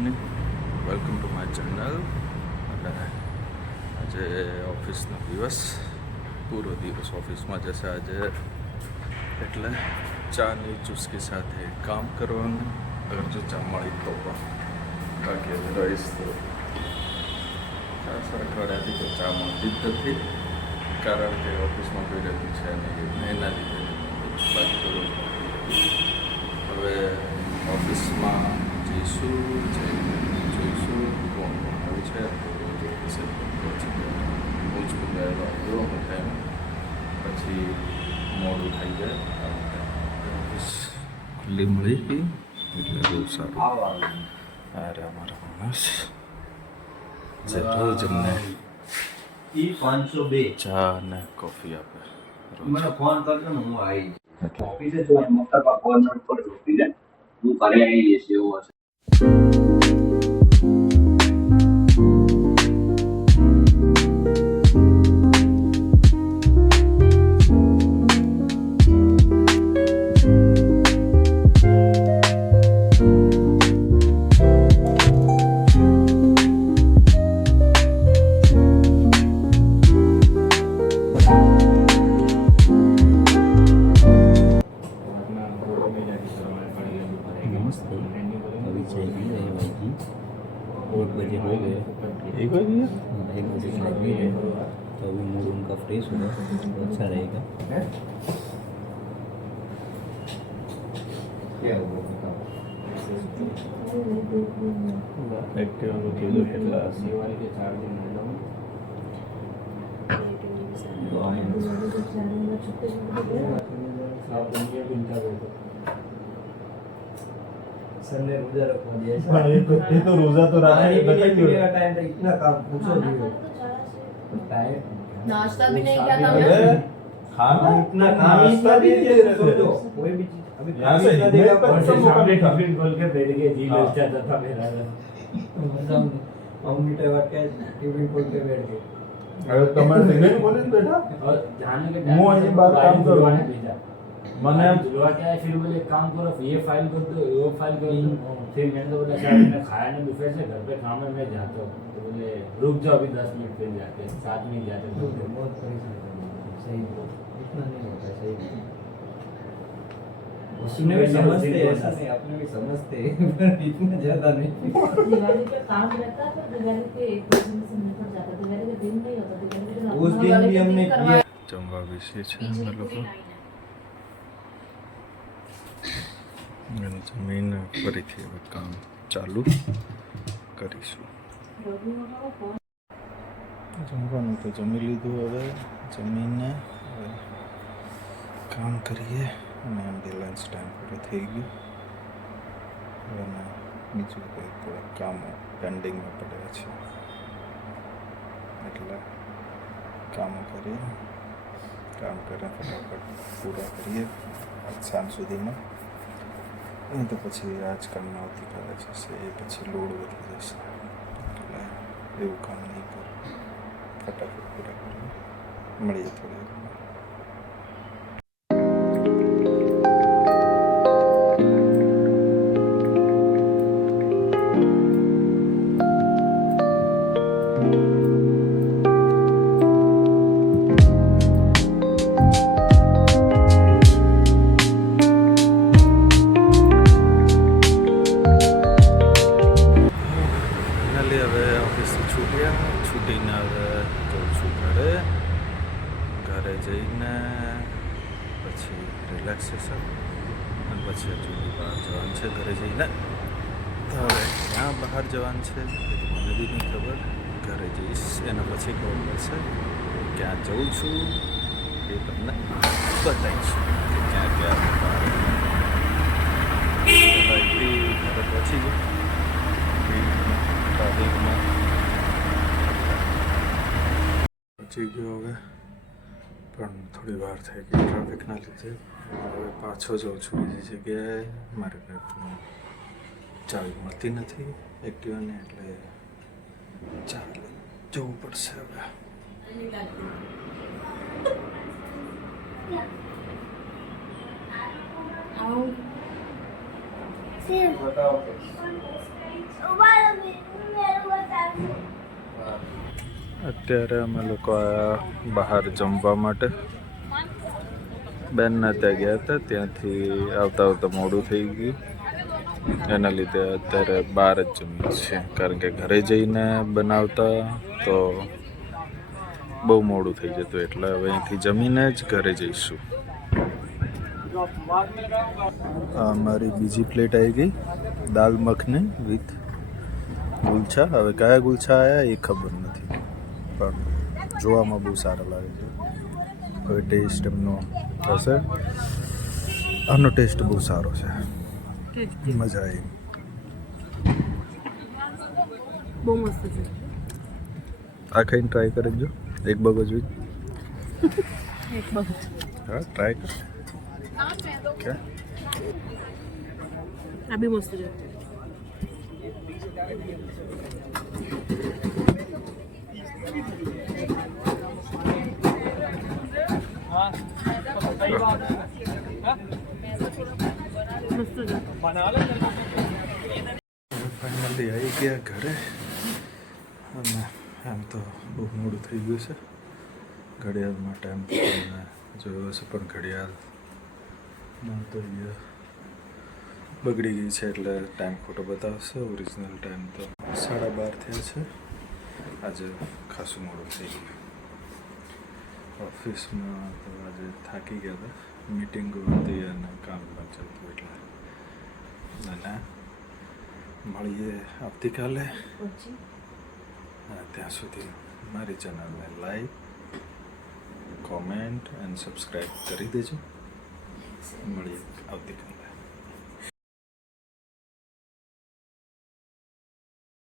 Morning, welcome to my channel. અને આજે ઓફિસનો દિવસ, પૂરો દિવસ ઓફિસમાં જશે આજે, એટલે ચાની ચુસ્કી સાથે કામ કરવાનું. અગર જો ચા મળી તો પણ, બાકી હવે રહીશ તો ખાસ અઠવાડિયાથી તો ચા મળતી જ નથી, કારણ કે ઓફિસમાં કોઈ રહેતું છે નહીં, એના લીધે. બાકી તો હવે ઓફિસમાં જઈશું, જોઈશું કોણ આવ્યું છે. હું જ ગયેલો આવ્યો ટાઈમ, પછી મોડું થઈ જાય. ઓફિસ ખુલ્લી મળી ગઈ એટલે બહુ સારું. અરે અમારો માણસ જે રોજ અમને 502 ચા અને કોફી આપે. મને ફોન કરજો ને, હું આવી ઓફિસે છું. મોટા પપ્પા કોર્નર પર ઓફિસે હું ઘરે આવી જઈશ એવું હશે. एक बजे हो गए, एक बार भी 1 बजे के लगे है, तो अभी मूड उनका फ्रेश होगा तो अच्छा रहेगा. એક્ટિવાનું કીધું કેટલા હશે? संडे रोजा रखवा दिया ये तो रोजा तो रहा है, बताइए टाइम तक इतना काम पूछो नहीं टाइम नाश्ता भी नहीं किया था अरे मैं। खाना इतना काम नाश्ता भी नहीं दे रहे सोचो थे। कोई भी चीज अभी यहाँ से खाना हिलने देगा तक पर सब मौका नहीं था। टिफिन खोल के बैठ गए, जी हाँ। लग जाता था मेरा। हम मीठे वाट के टिफिन खोल के बैठ गए. अरे तुम्हारे से नहीं बोले ना बेटा, और जाने के मुँह टाइम ऐसी बात काम करो। जुलवाने भेजा। मैंने जुलवा के आए, फिर बोले एक काम करो, ये फाइल कर दो, वो फाइल कर दो। फिर मैंने तो बोला सर मैंने खाया नहीं दोपहर से, घर पे काम है, मैं जाता हूँ. तो बोले रुक जाओ अभी 10 मिनट, फिर जाते हैं, साथ में ही जाते हैं. बहुत परेशान है. सही इतना नहीं होता है, सही उसने भी समझते हैं, ऐसा नहीं अपने भी समझते हैं, पर इतना ज्यादा नहीं. दिवाली पे काम रहता है, पर दिवाली के एक दो दिन से निकल जाता है. दिवाली के दिन नहीं होता, दिवाली के दिन उस दिन भी हमने किया. જમવા બેસીએ છીએ અમે લોકો. અને જમીને ફરીથી હવે કામ ચાલુ કરીશું. જમવાનું તો જમી લીધું, હવે જમીને હવે કામ કરીએ. અને એમથી લંચ ટાઈમ પૂરો થઈ ગયો. અને બીજું કંઈ થોડાક કામો પેન્ડિંગમાં પડ્યા છે, એટલે કામો કરીએ. કામ કરીને ફટાફટ પૂરા કરીએ આજ સાંજ સુધીમાં. નહીં તો પછી આજકાલમાં આવતીકાલે જશે, એ પછી લોડ વધી જશે, એટલે એવું કામ નહીં કરું. ફટાફટ પૂરા કરીએ. મળીએ થોડી વાર. ફાઇનલી હવે ઓફિસથી છૂટીને હવે જઉં છું ઘરે. ઘરે જઈને પછી રિલેક્સેશન, અને પછી હજુ બહાર જવાનું છે. ઘરે જઈને તો હવે ક્યાં બહાર જવાનું છે એ તો મને બી નહીં ખબર. ઘરે જઈશ એના પછી ખબર પડશે ક્યાં જઉં છું, એ તમને બતાવીશ કે ક્યાં ક્યાં બહાર. એટલી ઘરે પહોંચી ગઈ ટ્રાફિકમાં, પહોંચી ગયો હવે, પણ થોડી વાર થઈ ગઈ ટ્રાફિકના લીધે. હવે પાછો જાઉં છું બીજી જગ્યાએ. મારે કંઈ ચાવી મળતી નથી એક્ટિવાને, એટલે ચાલે જવું પડશે હવે. बताओ અત્યારે અમે લોકો આયા બહાર જમવા માટે. બેનના ત્યાં ગયા હતા, ત્યાંથી આવતા આવતા મોડું થઈ ગયું. એના લીધે અત્યારે બહાર જ જમીએ છીએ, કારણ કે ઘરે જઈને બનાવતા તો બહુ મોડું થઈ જતું, એટલે હવે અહીંથી જમીને જ ઘરે જઈશું. અમારી બીજી પ્લેટ આવી ગઈ, દાલ મખની વિથ ગુલછા. હવે કયા ગુલછા આવ્યા એ ખબર નથી, પણ જોવામાં બહુ સારા લાગે છે. હવે ટેસ્ટ એમનો થશે. આનો ટેસ્ટ બહુ સારો છે, મજા આવી. બહુ મસ્ત છે. આ ખાઈને ટ્રાય કરી જો, એક બગજ વિથ. એક બહુ હા, ટ્રાય કર. ક્યાં આ બી મસ્ત છે. મસ્ત છે. ફાઇનલી આવી ગયા ઘરે. અને એમ તો બહુ મોડું થઈ ગયું છે. ઘડિયાળમાં ટાઈમ તો તમને જોયો હશે, પણ ઘડિયાળ તો અહીંયા બગડી ગઈ છે, એટલે ટાઈમ ખોટો બતાવશે. ઓરિજિનલ ટાઈમ તો 12:30 થયા છે. આજે ખાસું મોડું થઈ ગયું. ઓફિસમાં તો આજે થાકી ગયા હતા, મીટિંગો હતી અને કામ પણ ચાલતું, એટલે અને મળીએ આવતીકાલે. ત્યાં સુધી મારી ચેનલને લાઈક, કોમેન્ટ એન્ડ સબસ્ક્રાઈબ કરી દેજો. મળીએ આવતીકાલે.